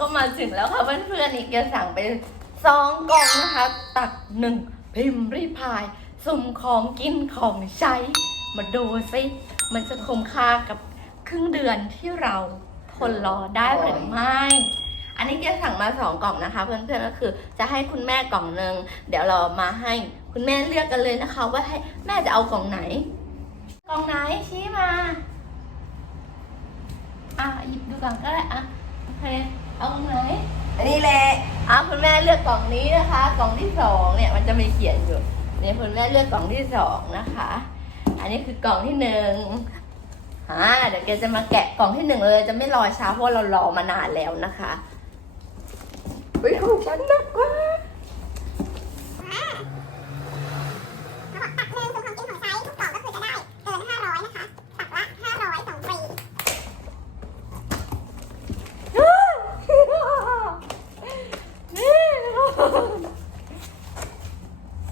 ก็มาถึงแล้วค่ะเพื่อนๆอีกจะสั่งไปสองกล่องนะคะ ตักหนึ่งพิมพ์รีพาย สุ่มของกินของใช้ มาดูสิมันจะคุ้มค่ากับครึ่งเดือนที่เราทนรอได้หรือไม่อันนี้เกียสั่งมาสองกล่องนะคะ เพื่อนๆก็คือจะให้คุณแม่กล่องหนึ่งเดี๋ยวเรามาให้คุณแม่เลือกกันเลยนะคะ ว่าให้แม่จะเอากล่องไหน กล่องไหนชี้มาอะหยิบดูก่อนก็ได้อะโอเค เอากล่องไหนอันนี้แหละอะคุณแม่เลือกกล่องนี้นะคะ กล่องที่สองเนี่ยมันจะมีเขียนอยู่เนี่ยคุณแม่เลือกกล่องที่สองนะคะ อันนี้คือกล่องที่หนึ่งอ่าเดี๋ยวแกจะมาแกะกล่องที่หนึ่งเลยจะไม่รอช้าเพราะว่าเรารอมานานแล้วนะคะเฮ้ยของฉันหนักกว่าเขาบอกตักหนึ่งคือของกินของใช้ทุกกล่องก็คือจะได้เกิน 500 นะคะ ตักละ 500ส่งฟรี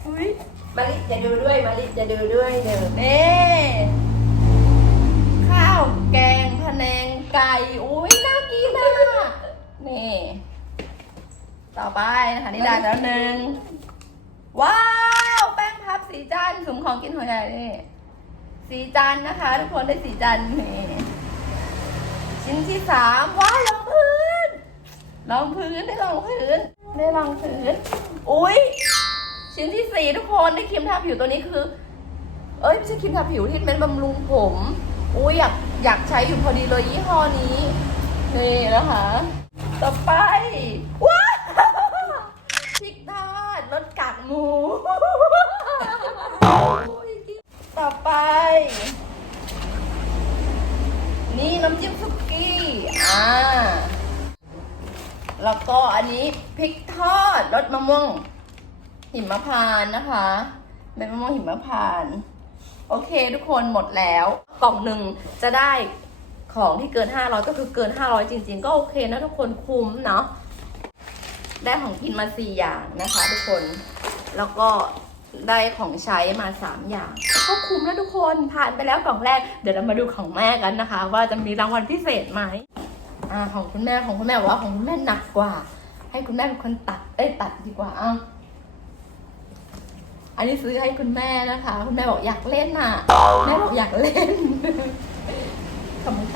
อุ้ย มาลิจะ ดิจะดูด้วยเดี๋ยวนี่ข้าวแกงพะแนงไก่อุ้ยน่ากินอะนี่ต่อไปนะคะนี่ได้แล้วหนึ่งว้าวแป้งพับสีจันทร์สุ่มของกินหัวใหญ่นี่สีจันทร์นะคะ ทุกคนได้สีจันทร์นี่ชิ้นที่สามว้าวรองพื้นรองพื้นได้รองพื้นได้รองพื้นอุ้ย ชิ้นที่สี่ทุกคนได้ครีมทาผิวตัวนี้คือ เอ้ยไม่ใช่ครีมทาผิวที่เป็นบำรุงผม อุ้ยอยากอยากใช้อยู่พอดีเลยยี่ห้อนี้นี่นะคะต่อไปว้าพริกทอดรสกากหมู ต่อไป นี่น้ำจิ้มสุกี้อ่าแล้วก็อันนี้พริกทอดรสมะม่วง หิมพานต์นะคะเป็นมะม่วงหิมพานต์โอเคทุกคนหมดแล้ว กล่องหนึ่งจะได้ของที่เกิน 500 ก็คือเกิน 500 จริง ๆ ก็โอเคนะทุกคนคุ้มเนาะได้ของกินมา 4 อย่างนะคะ ทุกคนแล้วก็ได้ของใช้มา 3 อย่าง ก็คุ้มแล้วทุกคนผ่านไปแล้วกล่องแรก เดี๋ยวเรามาดูของแม่กันนะคะ ว่าจะมีรางวัลพิเศษไหมอ่าของคุณแม่ของคุณแม่ว่าของคุณแม่หนักกว่า ให้คุณแม่เป็นคนตัดเอ้ยตัดดีกว่าอ้าว อันนี้ซื้อให้คุณแม่นะคะ คุณแม่บอกอยากเล่นน่ะ แม่บอกอยากเล่นขำพูด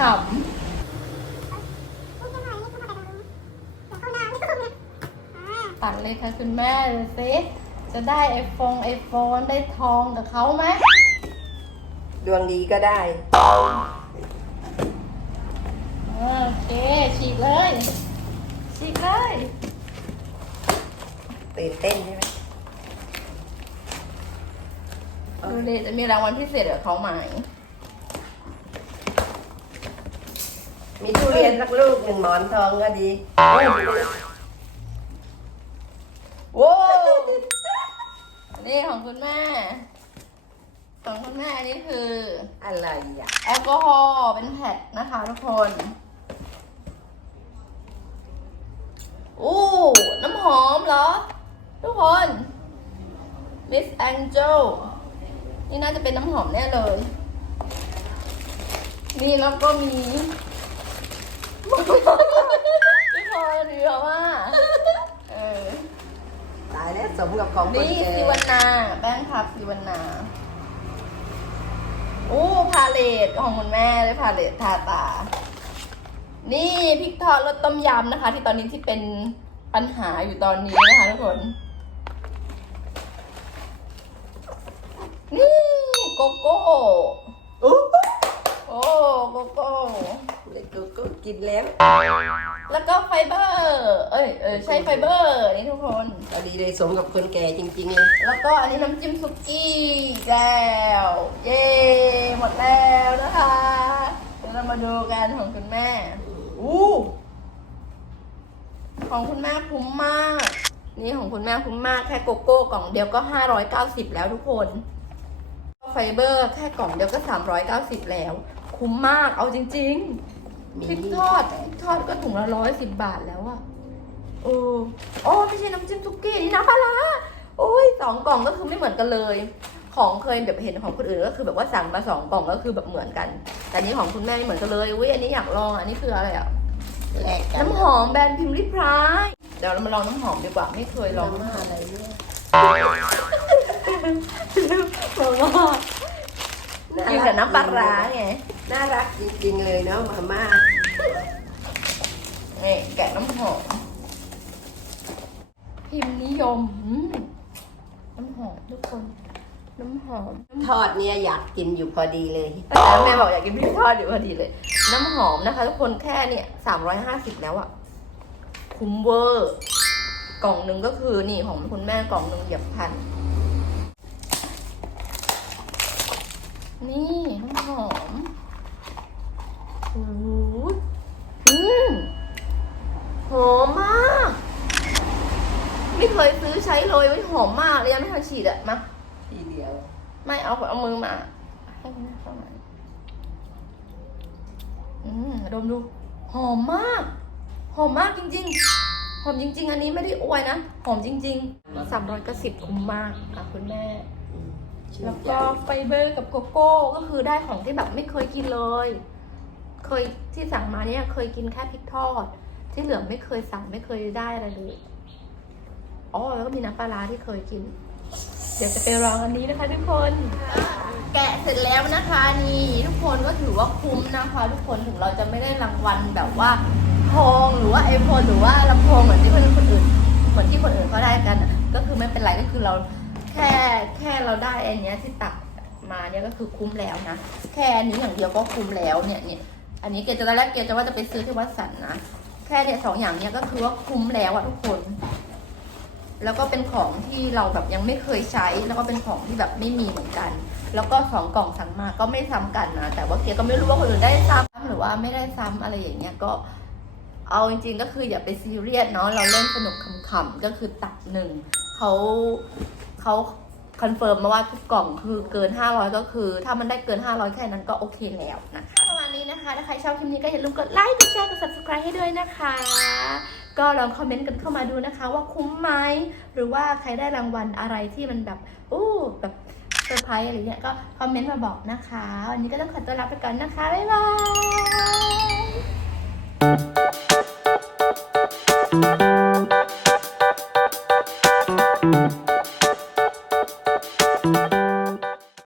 ยังไงนี่เข้ามาแต่ตรงนี้เดี๋ยวเข้าน้ำนี่ตรงนี้อ่าๆตัดเลยค่ะคุณแม่ดูสิจะได้ไอโฟนไอโฟนได้ทองกับเขาไหมดวงดีก็ได้ โอเค ฉีกเลย ฉีกเลยตื่นเต้นใช่ไหม ดูดิจะมีรางวัลพิเศษกับเขาไหมมีทุเรียนสักลูกหนึ่งหมอนทองก็ดีโว้วนี่ของคุณแม่ ของคุณแม่อันนี้คืออะไรอะแอลกอฮอล์เป็นแพ็คนะคะทุกคนอู้น้ำหอมเหรอ ทุกคน Miss Angel นี่น่าจะเป็นน้ำหอมแน่เลย นี่แล้วก็มีทุกคนเรือว่า เออ ตายแล้วสมกับของคนนี่แก่สิวันนาแป้งพับสิวันนาโอ้พาเลตของคุณแม่เลยพาเลตทาตา นี่พริกทอดรสต้มยำนะคะ ที่ตอนนี้ที่เป็นปัญหาอยู่ตอนนี้นะคะทุกคน นี่โกโก้อู้โอ้โกโก้เด็กกูก็กินแล้ว แล้วก็ไฟเบอร์ เอ้ยเออใช่ไฟเบอร์นี่ทุกคนพอดีเลยสมกับคนแก่จริงๆเลย แล้วก็อันนี้น้ำจิ้มซุกี้แล้วเย้หมดแล้วนะคะเดี๋ยวเรามาดูกันของคุณแม่อู้ของคุณแม่คุ้มมาก นี่ของคุณแม่คุ้มมากแค่โกโก้กล่องเดียวก็ 590 แล้วทุกคน ไฟเบอร์แค่กล่องเดียวก็ 390 แล้ว คุ้มมากเอาจริงๆพริกทอดพริกทอดก็ถุงละร้อยสิบบาทแล้วอะโอ้โอ้ไม่ใช่น้ำจิ้มซุกี้นี่น้ำปลาร้าโอ้ยสองกล่องก็คือไม่เหมือนกันเลย ของเคยแบบเห็นของคนอื่นก็คือแบบว่าสั่งมาสองกล่องก็คือแบบเหมือนกัน แต่อันนี้ของคุณแม่ไม่เหมือนกันเลยอุ้ยอันนี้อยากลองอันนี้คืออะไรอะแลกกันน้ำหอมแบรนด์พิมพ์ริพรายเดี๋ยวเรามาลองน้ำหอมดีกว่าไม่เคยลองน้ำมาอะไรเนี่ย บอกว่ากินกับน้ำปลาร้าไงน่ารักจริงๆเลยเนาะมาม่านี่แกะน้ำหอมพิมพ์นิยมอืมน้ำหอมทุกคน น้ำหอม ทอดเนี่ยอยากกินอยู่พอดีเลยแต่แม่บอกอยากกินพริกทอดอยู่พอดีเลย น้ำหอมนะคะทุกคนแค่เนี่ยสามร้อยห้าสิบแล้วอะคุ้มเวอร์ กล่องหนึ่งก็คือนี่ของคุณแม่กล่องหนึ่งเหยียบพัน นี่น้ำหอมโอ้โหอืมหอมมาก ไม่เคยซื้อใช้เลยหอมมากเลยยังไม่ทันฉีดอะมาทีเดียว ไม่เอาเอามือมา ให้คุณแม่เข้ามาอืมดมดู หอมมาก หอมมากจริง ๆ หอมจริง ๆ อันนี้ไม่ได้อวยนะ หอมจริงๆสามร้อยกสิบคุ้มมากค่ะคุณแม่ แล้วก็ไฟเบอร์กับโกโก้ก็คือได้ของที่แบบไม่เคยกินเลย เคยที่สั่งมาเนี่ยเคยกินแค่พริกทอด ที่เหลือไม่เคยสั่งไม่เคยได้อะไรเลยอ๋อแล้วก็มีน้ำปลาร้าที่เคยกิน เดี๋ยวจะไปลองอันนี้นะคะทุกคน แกะเสร็จแล้วนะคะนี่ทุกคนก็ถือว่าคุ้มนะคะ ทุกคนถึงเราจะไม่ได้รางวัลแบบว่าทองหรือว่าไอโฟนหรือว่าลำโพงเหมือนที่คนคนอื่นเหมือนที่คนอื่นเขาได้กันก็คือไม่เป็นไรก็คือเรา แค่แค่เราได้อันเนี้ยที่ตักมาเนี่ยก็คือคุ้มแล้วนะ แค่อันนี้อย่างเดียวก็คุ้มแล้วเนี่ยเนี่ยอันนี้เกดจะแรกเกดจะว่าจะไปซื้อที่วัดสันนะแค่เนี่ยสองอย่างเนี้ยก็คือว่าคุ้มแล้วอะทุกคน แล้วก็เป็นของที่เราแบบยังไม่เคยใช้ แล้วก็เป็นของที่แบบไม่มีเหมือนกัน แล้วก็สองกล่องสั่งมาก็ไม่ซ้ำกันนะแต่ว่าเกียก็ไม่รู้ว่าคนอื่นได้ซ้ำหรือว่าไม่ได้ซ้ำอะไรอย่างเงี้ยก็เอาจริงๆก็คืออย่าไปซีเรียสเนาะเราเล่นสนุกขำๆก็คือตัดหนึ่งเขา เขาคอนเฟิร์มมาว่าทุกกล่องคือเกิน 500 ก็คือ ถ้ามันได้เกิน 500 แค่นั้นก็โอเคแล้วนะคะประมาณนี้นะคะ ถ้าใครชอบคลิปนี้ก็อย่าลืมกดไลค์ กดแชร์ กด subscribe ให้ด้วยนะคะ ก็ลองคอมเมนต์กันเข้ามาดูนะคะ ว่าคุ้มไหม หรือว่าใครได้รางวัลอะไรที่มันแบบอู้แบบเซอร์ไพรส์อะไรเงี้ยก็คอมเมนต์มาบอกนะคะ วันนี้ก็ต้องขอตัวลาไปก่อนนะคะ บ๊ายบาย